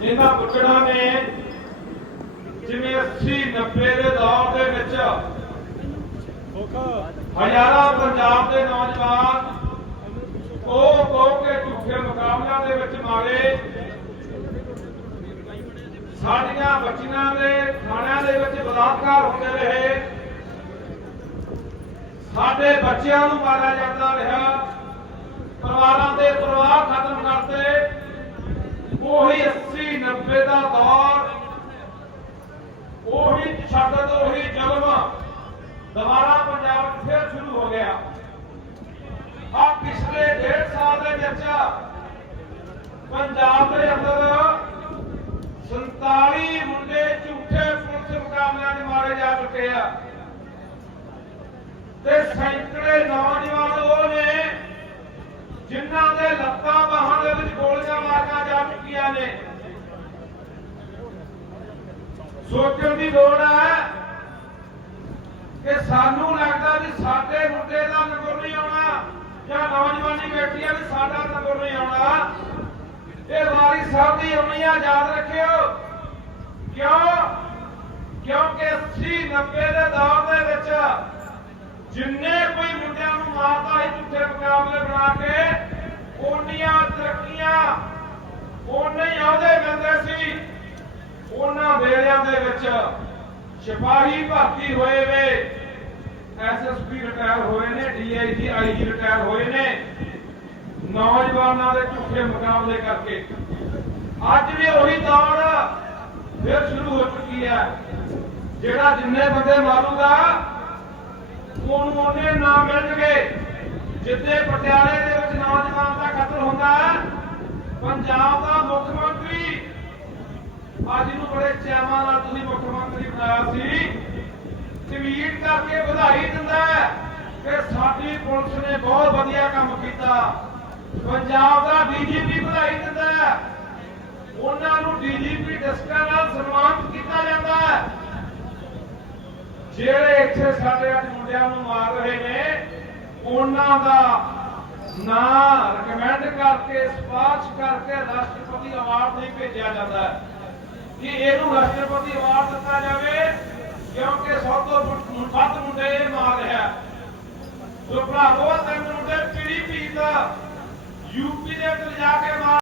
ਇਹਨਾਂ ਬੁੱਚੜਾਂ ਨੇ, ਜਿਵੇਂ 80 90 ਦੇ ਦੌਰ ਦੇ ਵਿੱਚ ਹਜ਼ਾਰਾਂ ਪੰਜਾਬ ਦੇ ਨੌਜਵਾਨ ਉਹ ਕੋ ਕੇ ਝੂਠੇ ਮੁਕਾਬਲਿਆਂ ਦੇ ਵਿੱਚ ਮਾਰੇ। ਸਾਡੀਆਂ ਬੱਚੀਆਂ ਦੇ ਥਾਣਿਆਂ ਦੇ ਵਿੱਚ ਬਲਾਤਕਾਰ ਹੁੰਦੇ ਰਹੇ। ਸਾਡੇ ਬੱਚਿਆਂ ਨੂੰ ਮਾਰਿਆ ਜਾਂਦਾ ਰਿਹਾ। 80 90 ਦਾ ਦੌਰ, ਉਹੀ ਤਸ਼ੱਦਦ ਉਹੀ ਜ਼ੁਲਮ। ਦੁਬਾਰਾ ਪੰਜਾਬ ਫਿਰ ਸ਼ੁਰੂ ਹੋ ਗਿਆ। ਆ ਪਿਛਲੇ ਡੇਢ ਸਾਲ ਦੇ ਵਿੱਚ ਪੰਜਾਬ ਦੇ ਅੰਦਰ 47 ਮੁੰਡੇ ਝੂਠੇ ਪੁਲਿਸ ਮੁਕਾਬਲਿਆਂ ਦੇ ਮਾਰੇ ਜਾ ਚੁੱਕੇ ਆ। ਤੇ ਸੈਂਕੜੇ ਨੌਜਵਾਨ ਉਹ ਨੇ ਜਿਨ੍ਹਾਂ ਦੇ ਲੱਤਾਂ ਬਾਹਾਂ ਦੇ ਵਿੱਚ ਗੋਲੀਆਂ ਮਾਰੀਆਂ ਜਾ ਚੁੱਕੀਆਂ ਨੇ। ਸੋਚਣ ਦੀ ਲੋੜ ਹੈ ਕਿ ਸਾਨੂੰ ਲੱਗਦਾ ਵੀ ਸਾਡੇ ਮੁੰਡੇ ਦਾ ਨੰਬਰ ਨਹੀਂ ਆਉਣਾ ਜਾਂ ਨੌਜਵਾਨੀ ਬੇਟੀਆਂ ਵੀ ਸਾਡਾ ਨੰਬਰ ਨਹੀਂ ਆਉਣਾ। ਇਹ ਵਾਰੀ ਸਾਹਿਬ ਦੀ ਉਮੀਆਂ ਯਾਦ ਰੱਖਿਓ। ਕਿਉਂ? ਕਿਉਂਕਿ 80 90 ਦੇ ਦੌਰ ਦੇ ਵਿੱਚ ਜਿੰਨੇ ਕੋਈ ਮੁੰਡਿਆਂ ਨੂੰ ਮਾਰਦਾ ਸੀ ਝੂਠੇ ਮੁਕਾਬਲੇ ਬਣਾ ਕੇ, ਓਨੀਆਂ ਤਰੱਕੀਆਂ, ਓਨੇ ਹੀ ਅਹੁਦੇ ਮਿਲਦੇ ਸੀ। ਉਹਨਾਂ ਦੇ ਵੇਲਿਆਂ ਦੇ ਵਿੱਚ ਸਿਪਾਹੀ ਭਰਤੀ ਹੋਏ ਵੇ ਐਸਐਸਪੀ ਰਿਟਾਇਰ ਹੋਏ ਨੇ ਡੀਆਈਜੀ ਆਈਜੀ ਰਿਟਾਇਰ ਹੋਏ ਨੇ। ਨੌਜਵਾਨਾਂ ਦੇ ਝੂਠੇ ਮੁਕਾਬਲੇ ਕਰਕੇ। ਅੱਜ ਵੀ ਉਹੀ ਦੌੜ ਫਿਰ ਸ਼ੁਰੂ ਹੋ ਚੁੱਕੀ ਹੈ। ਜਿਹੜਾ ਜਿੰਨੇ ਬੰਦੇ ਮਾਰੂਗਾ, ਉਹਨੂੰ ਉਹਨੇ ਨਾਮ ਮਿਲਣਗੇ ਜਿੱਦੇ ਪਟਿਆਲੇ ਦੇ ਵਿੱਚ ਨੌਜਵਾਨ ਦਾ ਕਤਲ ਹੁੰਦਾ ਹੈ ਪੰਜਾਬ ਦਾ ਅੱਜ ਨੂੰ ਬੜੇ ਚਾਵਾਂ ਨਾਲ ਤੁਸੀਂ ਮੁੱਖ ਮੰਤਰੀ ਬਣਾਇਆ ਸੀ। ਟਵੀਟ ਕਰਕੇ ਵਧਾਈ ਦਿੰਦਾ ਕਿ ਸਾਡੀ ਪੁਲਿਸ ਨੇ ਬਹੁਤ ਵਧੀਆ ਕੰਮ ਕੀਤਾ। ਪੰਜਾਬ ਦਾ ਡੀਜੀਪੀ ਵਧਾਈ ਦਿੰਦਾ ਹੈ। ਉਹਨਾਂ ਨੂੰ ਡੀਜੀਪੀ ਡਿਸਕਾਂ ਨਾਲ ਸਨਮਾਨਿਤ ਕੀਤਾ ਜਾਂਦਾ ਹੈ। ਜਿਹੜੇ ਇੱਥੇ ਸਾਡੇ ਅੱਜ ਮੁੰਡਿਆਂ ਨੂੰ ਮਾਰ ਰਹੇ ਨੇ, ਉਹਨਾਂ ਦਾ ਨਾਂ ਰეკਮੈਂਡ ਕਰਕੇ, ਸਪਾਰਸ਼ ਕਰਕੇ ਰਾਸ਼ਟਰਪਤੀ ਅਵਾਰਡ ਨਹੀਂ ਭੇਜਿਆ ਜਾਂਦਾ ਹੈ। ਕਿ ਇਹਨੂੰ ਰਾਸ਼ਟਰਪਤੀ ਅਵਾਰਡ ਦਿੱਤਾ ਜਾਵੇ, ਕਿਉਂਕਿ ਸਭ ਤੋਂ ਮੁ- ਵੱਧ ਮੁੰਡੇ ਇਹ ਮਾਰ ਰਿਹਾ ਸੋ ਭਰਾਵੋ ਤਿੰਨ ਮੁੰਡੇ ਪੀੜੀ ਪੀੜ ਯੂਪੀ ਦੇ ਵਿੱਚ ਜਾ ਕੇ ਮਾਰ